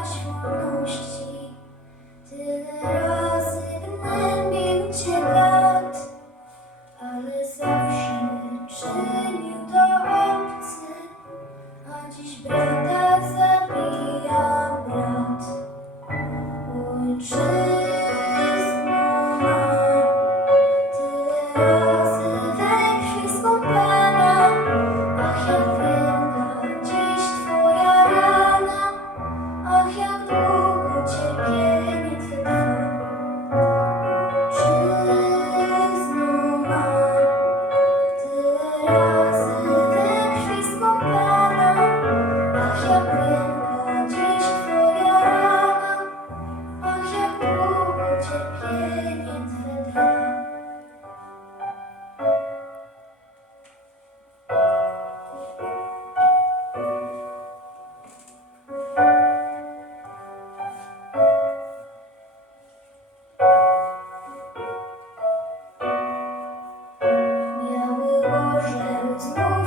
boş vurdu. There's no